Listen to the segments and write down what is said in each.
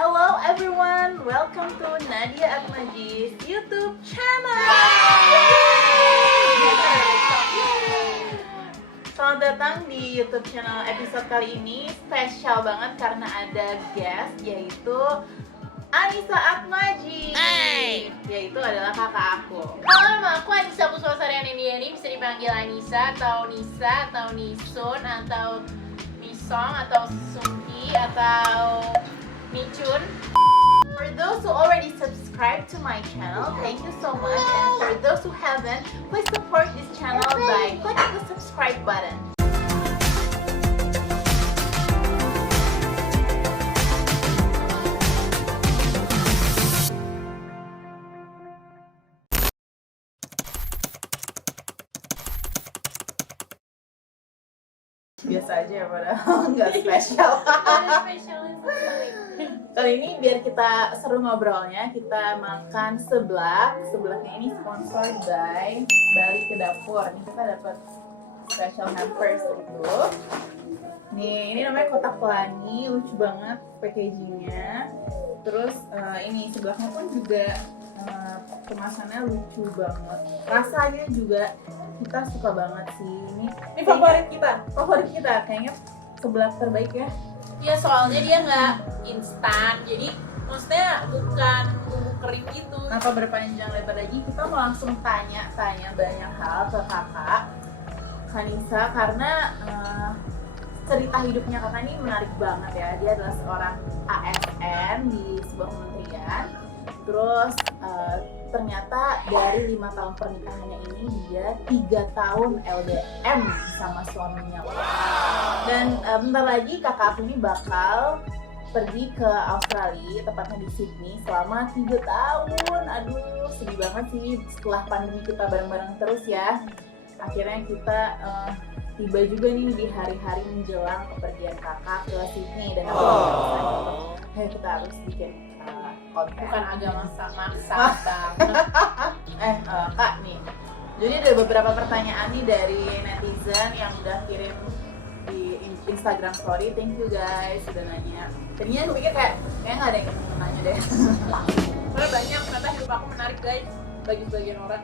Hello everyone, welcome to Nadia Atmaji's YouTube channel. Selamat datang di YouTube channel episode kali ini. Spesial banget karena ada guest yaitu Anissa Atmaji. Yaitu adalah kakak aku. Halo, nama aku Anissa Puswasarian Indiani, bisa dipanggil Anissa atau Nisa atau Nisun atau Nisong atau Sungki atau Micun. For those who already subscribed to my channel, thank you so much. And for those who haven't, please support this channel by clicking the subscribe button. Biasa aja ya, padahal nggak spesial. Ada spesialis sekali. Kali ini biar kita seru ngobrolnya, kita makan seblak. Seblaknya ini sponsored by Bali ke Dapur. Nih kita dapat special hampers gitu. Nih, ini namanya kotak pelangi, lucu banget packagingnya. Terus ini seblaknya pun juga kemasannya lucu banget. Rasanya juga kita suka banget sih. Ini favorit kita. Kayaknya seblak terbaik ya. Ya soalnya dia nggak instan, jadi maksudnya bukan bumbu kering gitu. Tanpa berpanjang lebar lagi, kita mau langsung tanya banyak hal ke kakak Anissa karena cerita hidupnya kakak ini menarik banget ya. Dia adalah seorang ASN di sebuah kementerian. Terus ternyata dari 5 tahun pernikahannya ini dia 3 tahun LDM sama suaminya. Dan bentar lagi kakak aku ini bakal pergi ke Australia, tepatnya di Sydney selama 3 tahun. Aduh, sedih banget sih setelah pandemi kita bareng-bareng terus ya. Akhirnya kita tiba juga nih di hari-hari menjelang kepergian kakak ke Sydney dan kita harus bikin konten. Bukan agak maksa banget. Kak nih, jadi ada beberapa pertanyaan nih dari netizen yang udah kirim di Instagram story. Thank you guys sudah nanya. Tadinya aku pikir kayak nggak ada yang mau nanya deh. Karena banyak, ternyata hidup aku menarik guys bagi sebagian orang.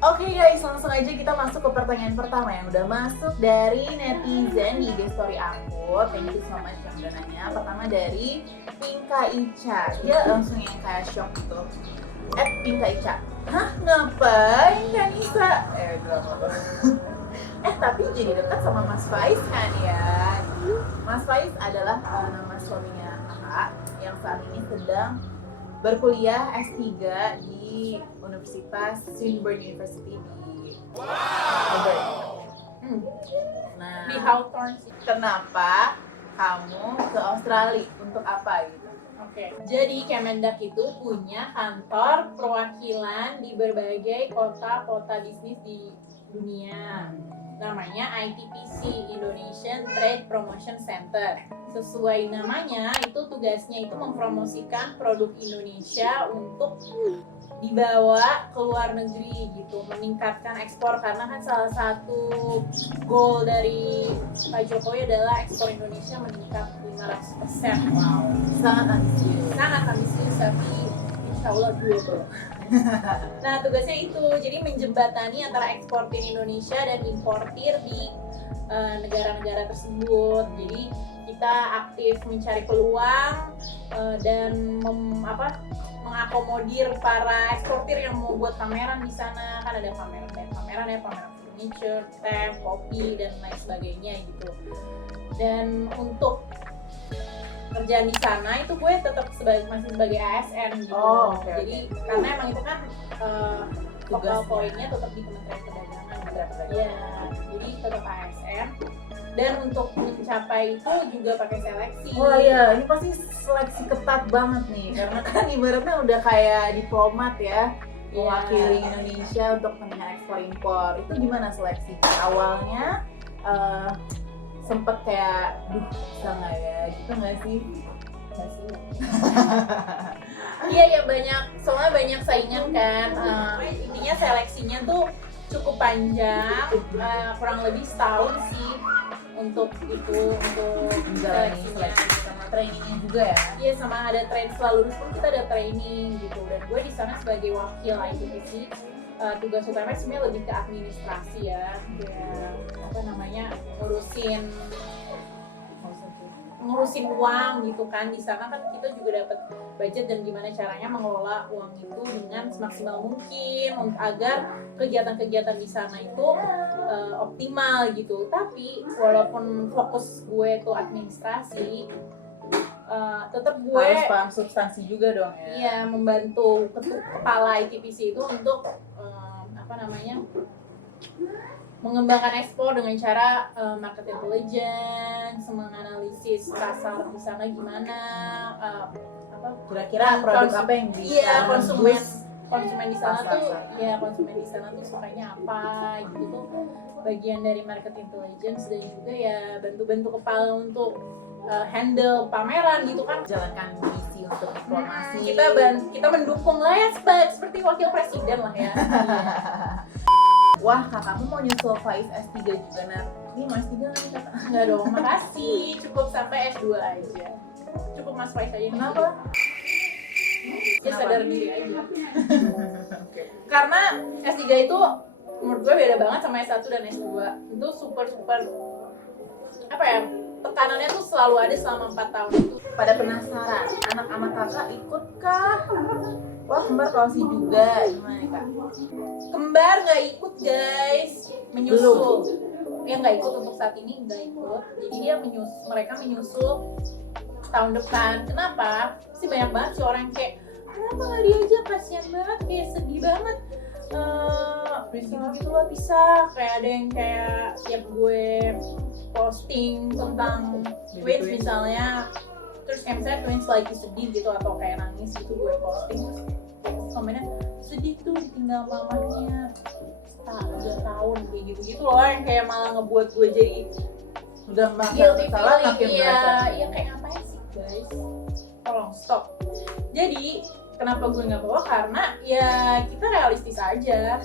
Oke guys, langsung aja kita masuk ke pertanyaan pertama yang udah masuk dari netizen di IG story aku. Thank you so much yang udah nanya. Pertama dari Pinka Ica. Dia langsung yang kayak shock gitu. Pinka Ica. Hah, ngapain kan Isa? Tapi jadi dekat sama Mas Faiz kan ya. Mas Faiz adalah nama suaminya kakak yang saat ini sedang berkuliah S3 di Universitas Swinburne University di Melbourne. Nah, Di Hawthorne sih. kenapa kamu ke Australia? Untuk apa gitu? Oke, jadi Kemendak itu punya kantor perwakilan di berbagai kota-kota bisnis di dunia. Namanya ITPC, Indonesian Trade Promotion Center. Sesuai namanya, itu tugasnya itu mempromosikan produk Indonesia untuk dibawa ke luar negeri gitu, meningkatkan ekspor karena kan salah satu goal dari Pak Jokowi adalah ekspor Indonesia meningkat 500%. Wow, sangat ambisius. Sangat ambisius tapi insya Allah doable. Nah tugasnya itu jadi menjembatani antara eksportir Indonesia dan importir di negara-negara tersebut. Jadi kita aktif mencari peluang dan mengakomodir para eksportir yang mau buat pameran di sana. Kan ada pameran furniture, teh, kopi dan lain sebagainya gitu. Dan untuk kerjaan di sana itu gue tetap masih sebagai ASN gitu. Jadi karena emang itu kan focal pointnya tetap di Kementerian Perdagangan. Iya, jadi tetap ASN. Dan untuk mencapai itu juga pakai seleksi. Oh iya, ini pasti seleksi ketat banget nih, karena kan ibaratnya udah kayak diplomat ya, mewakili Indonesia untuk kepentingan ekspor impor. Itu gimana seleksi? Awalnya sempet kayak, bisa nggak ya, gitu nggak sih? Iya ya banyak, soalnya banyak saingan kan. Intinya seleksinya tuh cukup panjang, kurang lebih setahun sih untuk menjalani seleksi. trainingnya juga ya. Iya, sama ada train setelah lulus pun kita ada training gitu. Dan gue di sana sebagai wakil ITPC, tugas utama sebenarnya lebih ke administrasi ya, kayak apa namanya, ngurusin uang gitu kan. Di sana kan kita juga dapat budget dan gimana caranya mengelola uang itu dengan semaksimal mungkin agar kegiatan-kegiatan di sana itu optimal gitu. Tapi walaupun fokus gue tuh administrasi, tetap gue Harus paham substansi juga dong ya. iya membantu kepala ITPC itu untuk apa namanya, mengembangkan ekspor dengan cara market intelligence, menganalisis pasar di sana gimana, apa Kira-kira produk apa yang bisa konsumen menembus di sana pasar. tuh, ya konsumen di sana tuh sukanya apa gitu tuh, bagian dari market intelligence. Dan juga ya bantu kepala untuk handle pameran gitu kan. Jalankan misi untuk diplomasi. Kita mendukung lah ya, seperti wakil presiden lah ya. Wah, kakakmu mau nyusul Faiz S3 juga, Nar. Ini mau S3 nggak nih, kakak? Enggak dong, makasih. Cukup sampai S2 aja. Cukup Mas Faiz aja. Kenapa? Ya sadar diri aja. Oke. Karena S3 itu menurut gue beda banget sama S1 dan S2. Itu super apa ya? Tekanannya tuh selalu ada selama 4 tahun itu. Pada penasaran, anak-anak kakak ikut kah? Wah, kembar kausi juga. Gimana nih, Kak? Kembar nggak ikut guys, menyusul. Ya nggak ikut untuk saat ini, nggak ikut. Jadi mereka menyusul tahun depan. Kenapa? Pasti banyak banget sih orang yang kayak, kenapa nggak diajak, kasihan banget, kayak sedih banget. Gitu loh bisa. Kayak ada yang kayak tiap gue posting tentang Twins misalnya, terus kayak misalnya Twins lagi sedih gitu atau kayak nangis gitu, gue posting terus komennya, sedih tuh ditinggal mamanya 3 tahun kayak gitu loh, yang kayak malah ngebuat gue jadi Udah merasa guilty bersalah, feeling. makin berasa. Iya kayak ngapain sih guys, tolong stop. Jadi kenapa gue nggak bawa, karena ya kita realistis aja,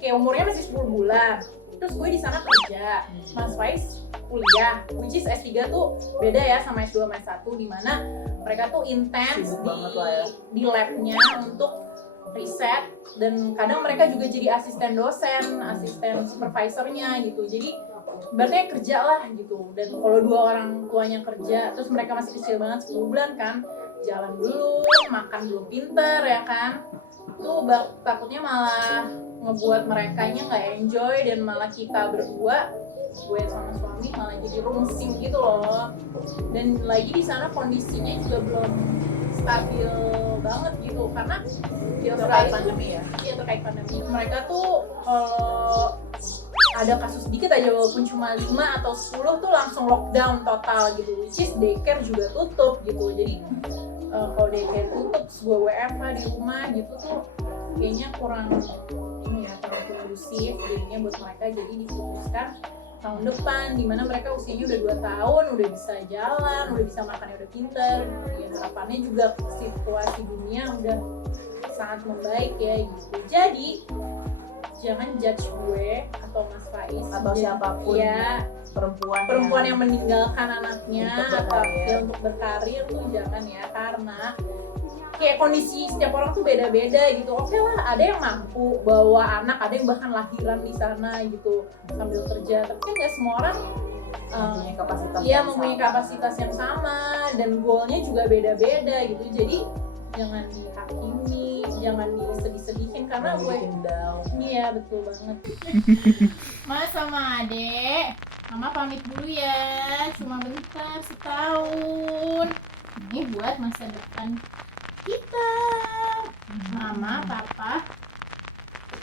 kayak umurnya masih 10 bulan, terus gue di sana kerja, Mas Faiz kuliah, which is S3 tuh beda ya sama S2 sama S1, dimana mereka tuh intens Sibuk banget lah ya. di labnya untuk riset, dan kadang mereka juga jadi asisten dosen, asisten supervisornya gitu. Jadi berarti kerja lah gitu. Dan kalau 2 orang tuanya kerja, terus mereka masih kecil banget 10 bulan kan, jalan dulu, makan belum pinter ya kan, tuh takutnya malah ngebuat merekanya nggak enjoy, dan malah kita berdua, gue sama suami, malah jadi rungsing gitu loh. Dan lagi di sana kondisinya juga belum stabil banget gitu, karena di Terkait Australia pandemi ya. iya terkait pandemi, mereka tuh ada kasus sedikit aja walaupun cuma 5 atau 10 tuh langsung lockdown total gitu, which is daycare juga tutup gitu. Jadi kalau daycare tutup, sebuah WFH di rumah gitu tuh kayaknya kurang kondusif jadinya buat mereka. Jadi diputuskan tahun depan, dimana mereka usianya udah 2 tahun, udah bisa jalan, udah bisa makan, udah pinter. Ya harapannya juga situasi dunia udah sangat membaik ya gitu. Jadi jangan judge gue atau Mas Faiz Atau siapapun ya, perempuan yang meninggalkan anaknya untuk berkarir tuh jangan ya, karena kayak kondisi setiap orang tuh beda-beda gitu. Oke lah, ada yang mampu bawa anak, ada yang bahkan lahiran di sana gitu sambil kerja, tapi kan nggak semua orang mempunyai kapasitas mempunyai kapasitas yang sama, dan goalnya juga beda-beda gitu. Jadi jangan dihakimi, jangan disedih-sedihin, karena gue iya betul banget. Mas sama adek, mama pamit dulu ya, cuma bentar, setahun. Ini buat masa depan kita, mama, papa,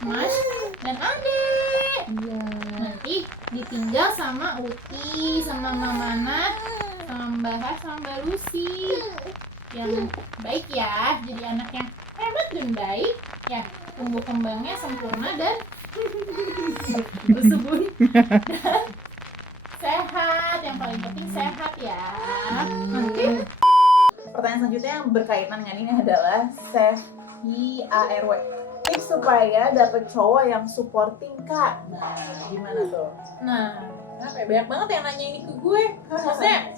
mas, dan adek. Iya. Nanti ditinggal sama Uti, sama Mama Nat, sama Mbak Has, sama Mbak Lucy. Yang baik ya, jadi anak yang hebat dan baik ya, tumbuh kembangnya sempurna dan subur dan sehat. Yang paling penting sehat ya. Nanti Pertanyaan selanjutnya yang berkaitan dengan ini adalah CFIARW. Tips supaya dapet cowok yang supporting, Kak. Nah, gimana tuh? nah, kenapa ya? Banyak banget yang nanya ini ke gue. Maksudnya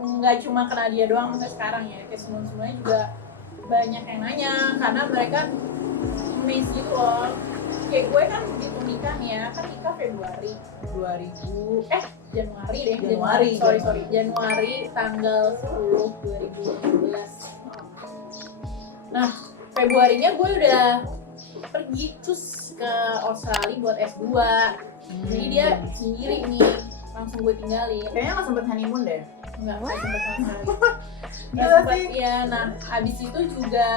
nggak cuma kena dia doang sampai sekarang ya, kayak semuanya juga banyak yang nanya karena mereka amazed gitu loh. Kayak gue kan gitu nikah nih ya, kan nikah Februari 2000 Januari deh. Januari tanggal 10 2015. Nah, Februarinya gue udah pergi cus ke Australia buat S2. Jadi dia sendiri nih, langsung gue tinggalin. Kayaknya nggak sempet honeymoon deh. Nggak sempet sama sekali. Nggak Gila sempet, sih. ya. Nah, abis itu juga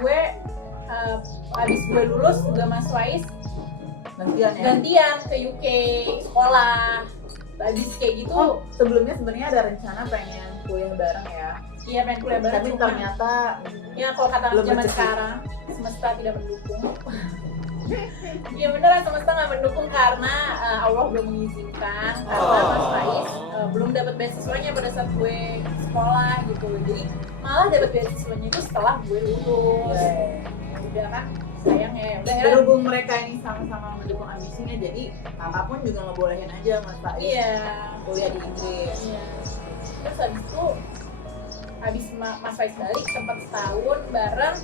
gue abis gue lulus juga Mas Faiz Gantian ya. gantian ke UK sekolah. Abis kayak gitu, Sebelumnya sebenarnya ada rencana pengen kuliah bareng ya. iya pengen kuliah bareng, Tapi cuma ternyata ya kalau kata belum zaman rezeki. sekarang semesta tidak mendukung. Iya beneran, semesta nggak mendukung karena Allah belum mengizinkan, karena Mas Faiz belum dapat beasiswanya pada saat gue sekolah gitu. Jadi malah dapat beasiswanya itu setelah gue lulus. Ya udah kan, sayang ya. Udah ya. berhubung mereka ini sama-sama mendukung ambisinya, jadi kakak pun juga ngebolehin aja Mas Faiz Iya. kuliah di Inggris. Iya. Terus habis itu Mas Faiz balik sempat setahun bareng,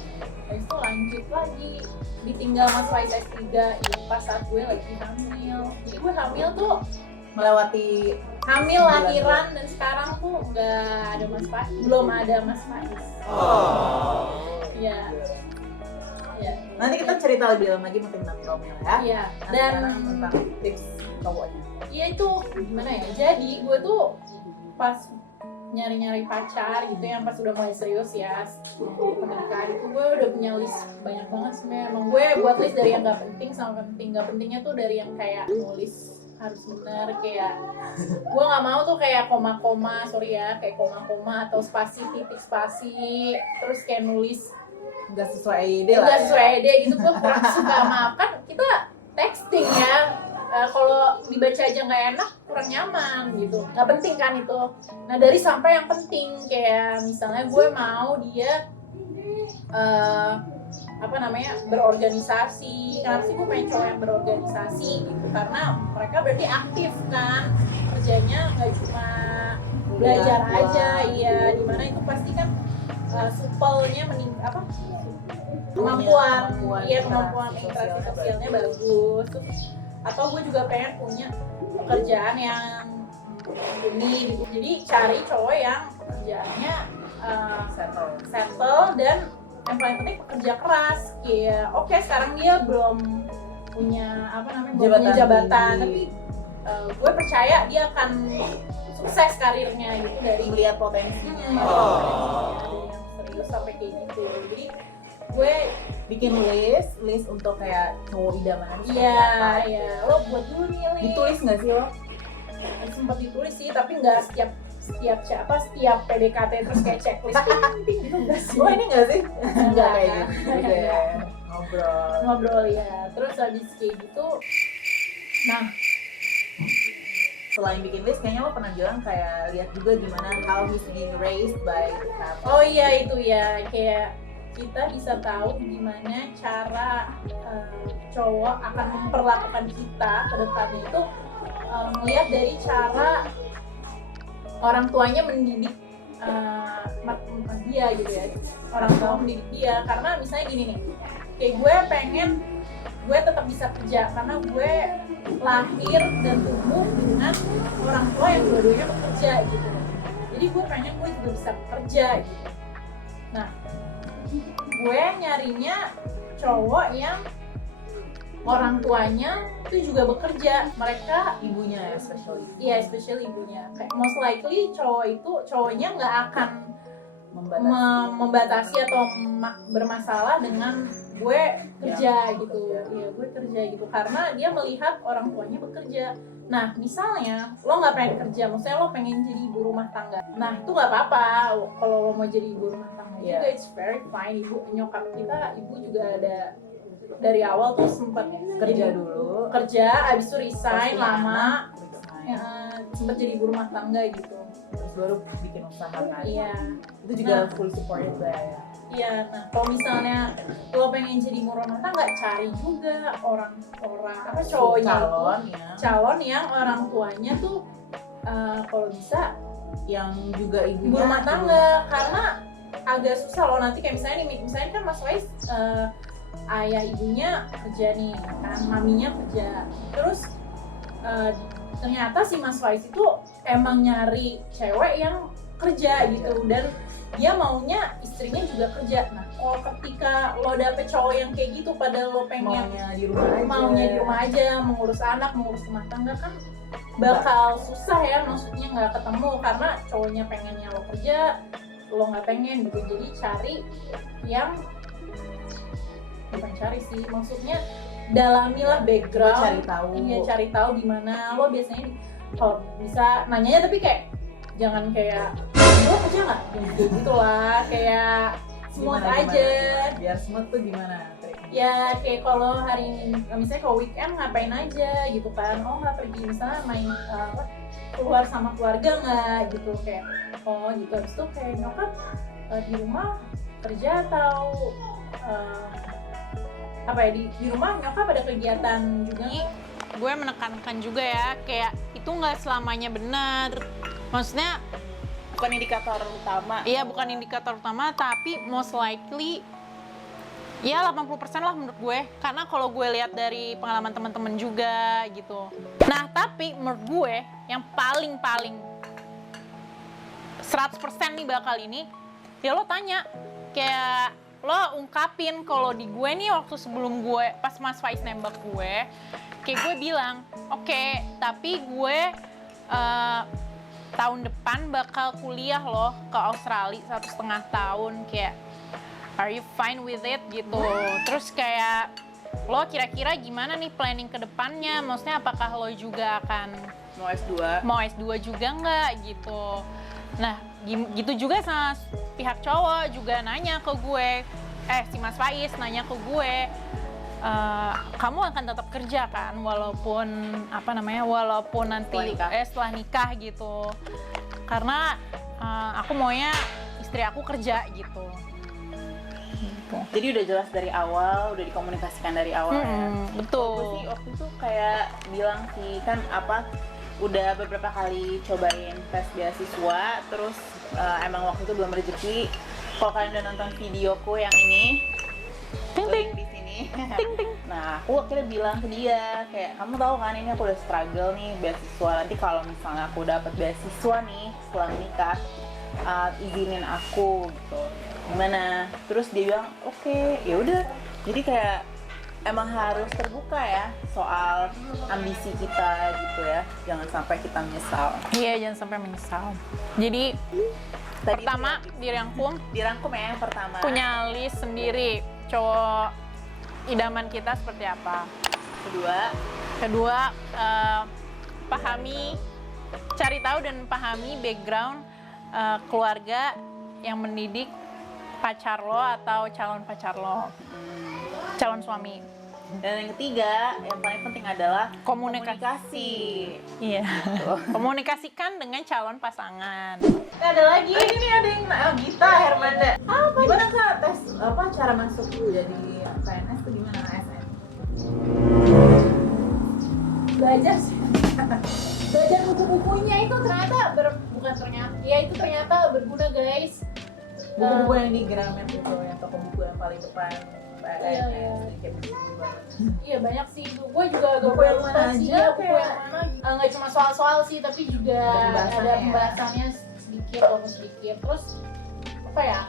habis itu lanjut lagi ditinggal Mas Faiz S3 ya, pas saat gue lagi hamil. Jadi gue hamil tuh Melewati hamil 9 lahiran dan sekarang tuh nggak ada Mas Faiz, belum ada Mas Faiz. Iya. Iya. nanti kita cerita lebih dalam lagi mungkin tentang Romeo ya. Iya. Nah, Dan sekarang tentang tips cowoknya. iya itu gimana ya? Jadi gue tuh pas nyari-nyari pacar gitu yang pas udah mulai serius ya pernikahan itu, gue udah punya list banyak banget sebenarnya. Emang gue buat list dari yang nggak penting sama penting. Nggak pentingnya tuh dari yang kayak nulis harus bener, kayak gue nggak mau tuh kayak koma-koma, sorry ya, kayak koma-koma atau spasi titik spasi terus kayak nulis Nggak sesuai ide lah. nggak ya. sesuai ide gitu. Gue kurang suka, maaf kan kita texting ya. Kalau dibaca aja nggak enak, kurang nyaman gitu. Nggak penting kan itu. Nah dari sampai yang penting, kayak misalnya gue mau dia berorganisasi. Kenapa sih gue pengen cowok yang berorganisasi gitu? Karena mereka berarti aktif kan, kerjanya nggak cuma belajar aja. Iya, dimana itu pasti kan supelnya kemampuan interaksi sosialnya bagus. Terus, atau gue juga pengen punya pekerjaan yang unik gitu. Jadi cari cowok yang pekerjaannya settle dan yang paling penting pekerja keras. Kayak oke, sekarang dia belum punya jabatan, tapi gue percaya dia akan sukses karirnya gitu dari Melihat potensinya. ada yang serius sampai kayak gitu. Jadi gue Bikin list untuk kayak cowok idaman. iya lo buat dulu nih list. Ditulis nggak sih lo? Sempat ditulis sih, tapi nggak setiap PDKT terus kayak checklist gitu enggak sih. Oh ini nggak sih? Enggak, kayak gitu. enggak. Udah ngobrol. Ngobrol ya. Terus habis kayak gitu, nah Selain bikin list, kayaknya lo pernah bilang kayak lihat juga gimana how he's being raised by the family. oh iya itu ya, kayak kita bisa tahu gimana cara cowok akan memperlakukan kita ke depannya itu melihat dari cara orang tuanya mendidik dia gitu ya. Orang tua mendidik dia, karena misalnya gini nih, kayak gue tetap bisa kerja karena gue lahir dan tumbuh dengan orang tua yang dua-duanya bekerja gitu. Jadi gue pengen gue juga bisa bekerja gitu. Nah, gue nyarinya cowok yang orang tuanya itu juga bekerja. Mereka Ibunya ya, especially. iya, especially ibunya. Kayak most likely cowoknya nggak akan membatasi atau bermasalah dengan gue kerja gitu. Iya, gue kerja gitu karena dia melihat orang tuanya bekerja. Nah, misalnya lo nggak pengen kerja, maksudnya lo pengen jadi ibu rumah tangga. Nah, itu nggak apa-apa kalau lo mau jadi ibu rumah tangga juga, it's very fine. Nyokap kita, ibu juga ada dari awal tuh sempat Kerja dulu. kerja, abis itu resign Pasti lama, resign. sempat jadi ibu rumah tangga gitu. Terus baru bikin usaha kan. Iya. Itu juga full supported lah ya. Iya, nah kalau misalnya lo pengen jadi ibu rumah tangga, cari juga orang cowoknya Calon ya. calon yang orang tuanya tuh kalau bisa yang juga ibunya ibu rumah tangga, karena agak susah loh nanti kayak misalnya kan Mas Wais ayah ibunya kerja nih kan, maminya kerja, terus ternyata si Mas Wais itu emang nyari cewek yang kerja gitu, dan dia maunya istrinya juga kerja. Nah, kalau ketika lo dapet cowok yang kayak gitu, padahal lo pengen maunya di rumah aja, mengurus anak, mengurus rumah tangga, kan bakal susah ya, maksudnya nggak ketemu karena cowoknya pengennya lo kerja, lo nggak pengen gitu. Jadi cari yang bukan cari sih, maksudnya dalamilah background, cari tahu. Iya, cari tahu gimana lo biasanya kalau bisa nanyanya, tapi kayak jangan kayak lo kerja nggak gitu lah, kayak smooth aja. Biar smooth tuh gimana? Ya kayak kalau hari ini misalnya kalau weekend ngapain aja gitu kan, oh nggak pergi misalnya main keluar sama keluarga nggak gitu, kayak oh gitu. Habis itu kayak nyokap di rumah kerja atau apa ya, di rumah nyokap ada kegiatan juga. Gue menekankan juga ya, kayak itu nggak selamanya benar, maksudnya Bukan indikator utama. iya bukan indikator utama, tapi most likely ya 80% lah menurut gue, karena kalau gue lihat dari pengalaman teman-teman juga gitu. Nah tapi menurut gue yang paling 100% nih bakal ini, ya lo tanya, kayak lo ungkapin kalau di gue nih waktu sebelum gue pas Mas Faiz nembak gue, kayak gue bilang oke, tapi gue tahun depan bakal kuliah loh ke Australia 1,5 tahun, kayak are you fine with it gitu. Terus kayak lo kira-kira gimana nih planning ke depannya, maksudnya apakah lo juga akan mau S2 juga nggak gitu. Nah gitu juga sama pihak cowok juga nanya ke gue, si Mas Faiz nanya ke gue, kamu akan tetap kerja kan walaupun walaupun nanti setelah nikah gitu, karena aku maunya istri aku kerja gitu. Jadi udah jelas dari awal, udah dikomunikasikan dari awal ya. Betul. Gue sih waktu itu kayak bilang sih, kan udah beberapa kali cobain tes beasiswa, terus emang waktu itu belum rezeki. Kalau kalian udah nonton videoku yang ini, link di sini. Nah, aku akhirnya bilang ke dia kayak, kamu tahu kan ini aku udah struggle nih beasiswa. Nanti kalau misalnya aku dapat beasiswa nih setelah nikah, izinin aku gitu. Gimana? Terus dia bilang oke, ya udah. Jadi kayak emang harus terbuka ya soal ambisi kita gitu ya. Jangan sampai kita menyesal. Iya, jangan sampai menyesal. Jadi tadi pertama dirangkum ya yang pertama. Punya list sendiri cowok idaman kita seperti apa. Kedua cari tahu dan pahami background keluarga yang mendidik pacar lo atau calon pacar lo, calon suami. Dan yang ketiga, yang paling penting adalah komunikasi. Iya. Komunikasikan dengan calon pasangan. Ada lagi. Ini ada yang Gita Hermanda. Gimana Kak tes cara masuk jadi PNS tuh gimana, ASN? Belajar sih. Belajar buku-bukunya itu ternyata berguna guys. Buku-buku yang di Gramet itu, yang toko buku yang paling depan. Iya banyak sih. Gue juga buku yang mana aja, buku yang mana nggak cuma soal-soal sih, tapi juga ada pembahasannya sedikit. Terus apa ya?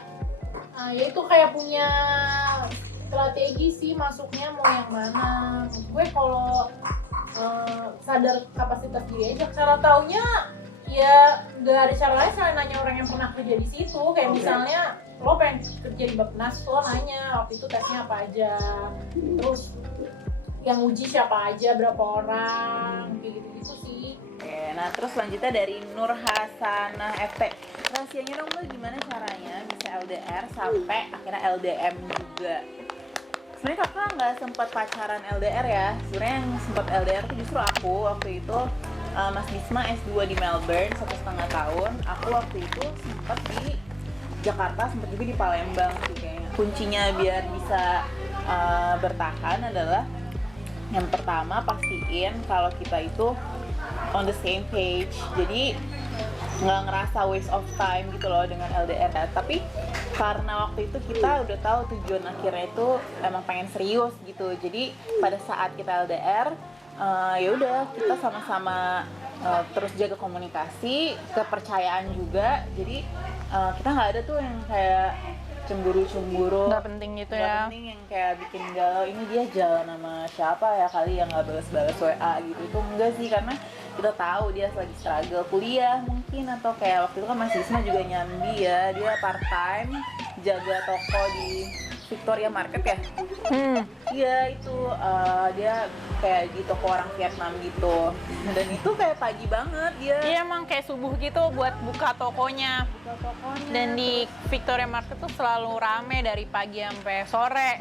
Ya itu kayak punya strategi sih masuknya mau yang mana. Gue kalau sadar kapasitas diri aja, cara taunya ya nggak ada cara lain selain nanya orang yang pernah kerja di situ. Kayak misalnya lo pengen kerja di Bappenas, lo nanya waktu itu tesnya apa aja, terus yang uji siapa aja, berapa orang, kayak gitu-gitu sih. Oke, nah terus selanjutnya dari Nur Hasanah FT. Rahasianya dong Mbak, gimana caranya bisa LDR sampai akhirnya LDM juga? Sebenarnya kakak nggak sempat pacaran LDR ya. Sebenarnya yang sempat LDR itu justru aku waktu itu. Mas Bisma S2 di Melbourne 1,5 tahun. Aku waktu itu sempat di Jakarta, sempat juga di Palembang sih kayaknya. Kuncinya biar bisa bertahan adalah yang pertama pastiin kalau kita itu on the same page. Jadi nggak ngerasa waste of time gitu loh dengan LDR ya. Tapi karena waktu itu kita udah tahu tujuan akhirnya itu emang pengen serius gitu. Jadi pada saat kita LDR, ya udah kita sama-sama terus jaga komunikasi, kepercayaan juga. Jadi kita nggak ada tuh yang kayak cemburu-cemburu, Nggak penting gitu nggak ya. penting yang kayak bikin galau, ini dia jalan sama siapa ya kali yang nggak balas-balas WA gitu. Itu enggak sih, karena kita tahu dia lagi struggle kuliah mungkin, atau kayak waktu itu kan Mas Isma juga nyambi ya, dia part time jaga toko di Victoria Market ya. Iya itu dia kayak di toko orang Vietnam gitu, dan itu kayak pagi banget dia Iya emang kayak subuh gitu buat buka tokonya. buka tokonya. Dan di Victoria Market tuh selalu rame dari pagi sampai sore.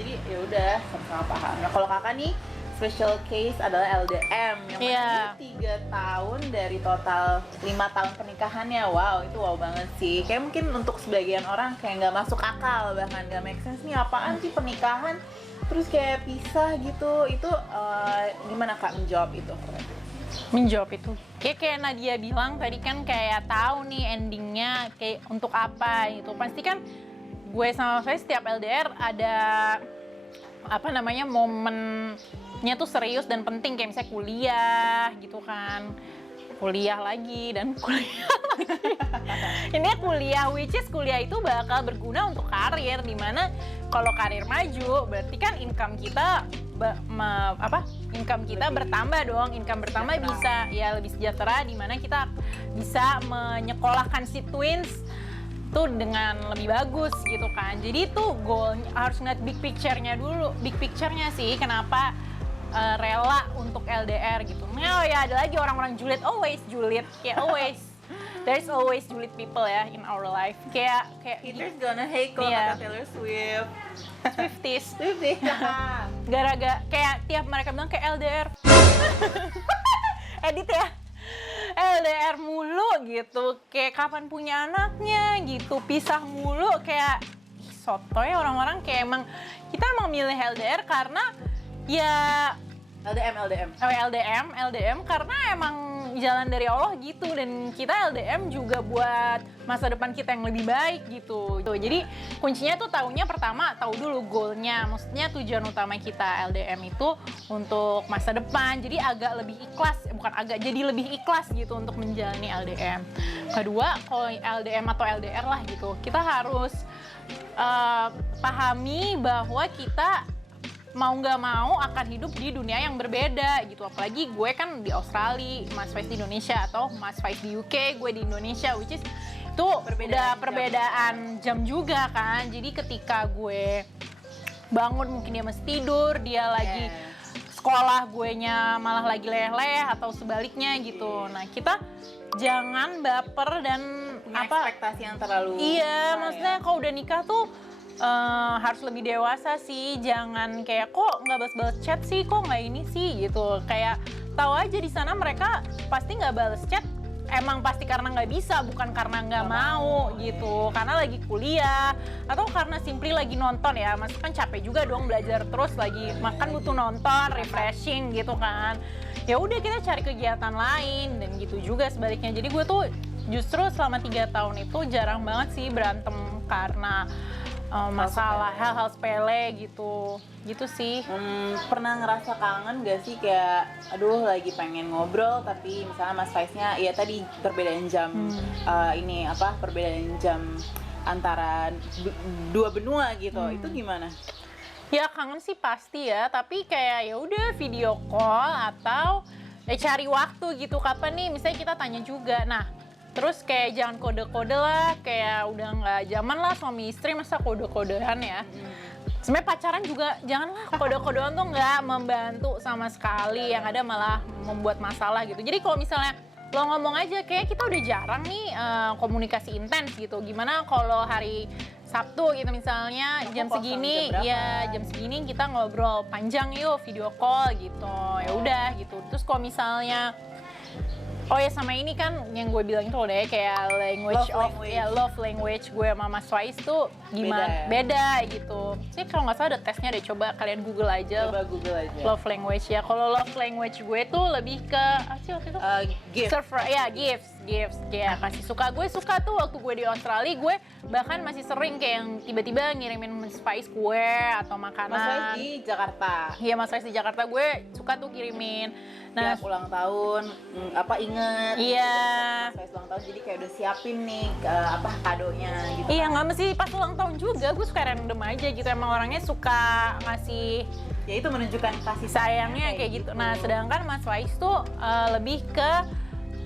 Jadi ya udah sama-sama paham. Nah kalau kakak nih special case adalah LDM yang Iya. mana 3 tahun dari total 5 tahun pernikahannya. Wow, itu wow banget sih. Kayak mungkin untuk sebagian orang kayak nggak masuk akal, bahkan nggak make sense nih, apaan sih pernikahan terus kayak pisah gitu. Itu gimana kak menjawab itu? Menjawab itu kayak Nadia bilang tadi kan, kayak tahu nih endingnya kayak untuk apa gitu. Pasti kan gue sama saya setiap LDR ada apa namanya momennya tuh serius dan penting, kayak misalnya kuliah gitu kan, kuliah lagi dan kuliah lagi. Ini kuliah, which is kuliah itu bakal berguna untuk karir, dimana kalau karir maju berarti kan income kita income kita bertambah dong, income bertambah bisa ya lebih sejahtera, dimana kita bisa menyekolahkan si twins tuh dengan lebih bagus gitu kan. Jadi tuh goal harus ngeliat big picture-nya dulu, big picture-nya sih kenapa rela untuk LDR gitu. Nah, ya ada lagi orang-orang julid, always julid, kayak always. There's always julid people ya in our life. Kayak Haters gonna hate kalau Iya. kata Taylor Swift. Swifties. Swift Gara-gara kayak tiap mereka bilang kayak LDR. Edit ya. LDR mulu gitu, kayak kapan punya anaknya gitu, pisah mulu, kayak sotoy orang-orang. Kayak emang kita emang milih LDR karena ya LDM karena emang jalan dari Allah gitu, dan kita LDM juga buat masa depan kita yang lebih baik gitu. Jadi kuncinya tuh taunya pertama tahu dulu goalnya, maksudnya tujuan utama kita LDM itu untuk masa depan. Jadi agak lebih ikhlas, bukan agak, jadi lebih ikhlas gitu untuk menjalani LDM. Kedua, kalau LDM atau LDR lah gitu, kita harus pahami bahwa kita mau nggak mau akan hidup di dunia yang berbeda gitu. Apalagi gue kan di Australia, Mas Faiz di Indonesia, atau Mas Faiz di UK, gue di Indonesia, which is itu perbedaan jam juga kan. Jadi ketika gue bangun mungkin dia masih tidur, dia lagi sekolah, gue nya malah lagi leleh atau sebaliknya gitu. Nah kita jangan baper dan punya ekspektasi yang terlalu besar, maksudnya kalau udah nikah tuh harus lebih dewasa sih. Jangan kayak kok nggak balas chat sih, kok nggak ini sih gitu. Kayak tahu aja di sana mereka pasti nggak balas chat, emang pasti karena nggak bisa, bukan karena nggak mau gitu. Karena lagi kuliah atau karena simply lagi nonton ya. Mas kan capek juga dong belajar terus, lagi makan butuh nonton, refreshing gitu kan. Ya udah kita cari kegiatan lain, dan gitu juga sebaliknya. Jadi gue tuh justru selama 3 tahun itu jarang banget sih berantem karena masalah hal-hal sepele gitu sih. Pernah ngerasa kangen gak sih, kayak aduh lagi pengen ngobrol tapi misalnya Mas Faiznya ya tadi perbedaan jam perbedaan jam antara dua benua gitu, itu gimana? Ya kangen sih pasti ya, tapi kayak ya udah video call atau cari waktu gitu, kapan nih misalnya kita tanya juga. Nah terus kayak jangan kode-kode lah, kayak udah nggak zaman lah suami istri masa kode-kodean ya. Sebenarnya pacaran juga janganlah, kode-kodean tuh nggak membantu sama sekali, yang ada malah membuat masalah gitu. Jadi kalau misalnya lo ngomong aja, kayak kita udah jarang nih komunikasi intens gitu. Gimana kalau hari Sabtu gitu misalnya jam segini, jam segini kita ngobrol panjang yuk, video call gitu. Ya udah gitu. Terus kalau misalnya oh ya sama ini kan yang gue bilang itu udah kayak love language gue sama Mas Faiz tuh gimana beda gitu. Sih kalau nggak salah ada tesnya deh, coba kalian Google aja. Love language ya. Kalau love language gue tuh lebih ke apa sih waktu itu? Gift. Gifts. kayak kasih suka. Gue suka tuh waktu gue di Australia, gue bahkan masih sering kayak yang tiba-tiba ngirimin Mas Faiz kue atau makanan. Mas Faiz di Jakarta. Iya, Mas Faiz di Jakarta, gue suka tuh kirimin. Nah, Tiap ulang tahun inget iya. Mas Faiz ulang tahun, jadi kayak udah siapin nih kadonya gitu. Iya, nggak mesti pas ulang tahun juga, gue suka random aja gitu. Emang orangnya suka ngasih Ya itu menunjukkan kasih sayangnya kayak gitu. Nah, sedangkan Mas Faiz tuh lebih ke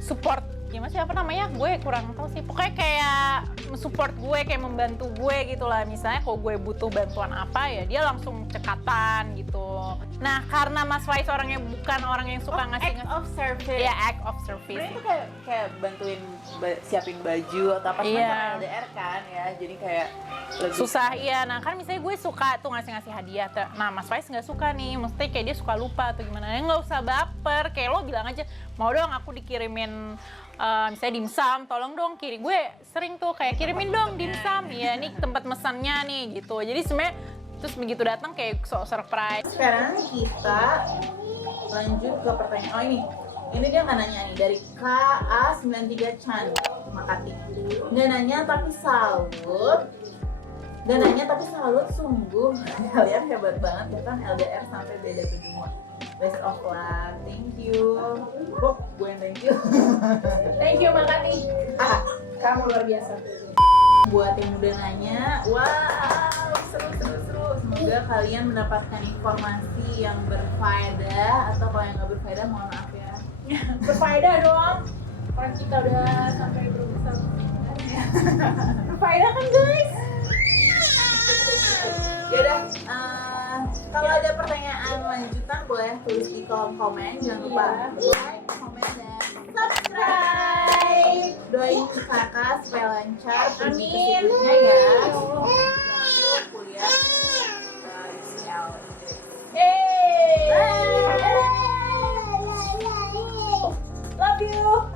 support. Gimana sih apa namanya? Gue kurang tahu sih. Pokoknya kayak support gue, kayak membantu gue gitu lah. Misalnya kalau gue butuh bantuan apa ya dia langsung cekatan gitu. Nah, karena Mas Faiz orangnya bukan orang yang suka ngasih act of service. ya act of service. Sebenarnya itu kayak bantuin siapin baju atau apa Iya. sama LDR kan ya. Jadi kayak lebih Susah, iya. Nah kan misalnya gue suka tuh ngasih hadiah. Nah Mas Faiz nggak suka nih, mesti kayak dia suka lupa atau gimana. Ya nggak usah baper, kayak lo bilang aja, mau dong aku dikirimin misalnya dimsum, tolong dong gue sering tuh kayak kirimin dong dimsum, ya nih tempat mesannya nih gitu. Jadi sebenarnya terus begitu datang kayak surprise. Sekarang kita lanjut ke pertanyaan. Ini dia nggak nanya nih, dari KA93 Chan Makati. Nggak nanya tapi salut. Nggak nanya tapi salut, sungguh kalian hebat banget, bahkan LDR sampai beda benua. Best of luck, thank you. Kok gue yang thank you? Thank you Makati. Kamu luar biasa. Buat yang udah nanya, wow, seru. Semoga kalian mendapatkan informasi yang berfaedah, atau kalau yang nggak berfaedah mohon maaf ya. Berfaedah dong. Orang kita udah sampai berusaha. Berfaedah kan guys? Yaudah, kalau ada pertanyaan lanjutan boleh tulis di kolom komen. Jangan lupa like, comment, dan subscribe. Doain kakak supaya lancar Amin. pergi ya. Kuliah UCL. Hey. Bye. Love you.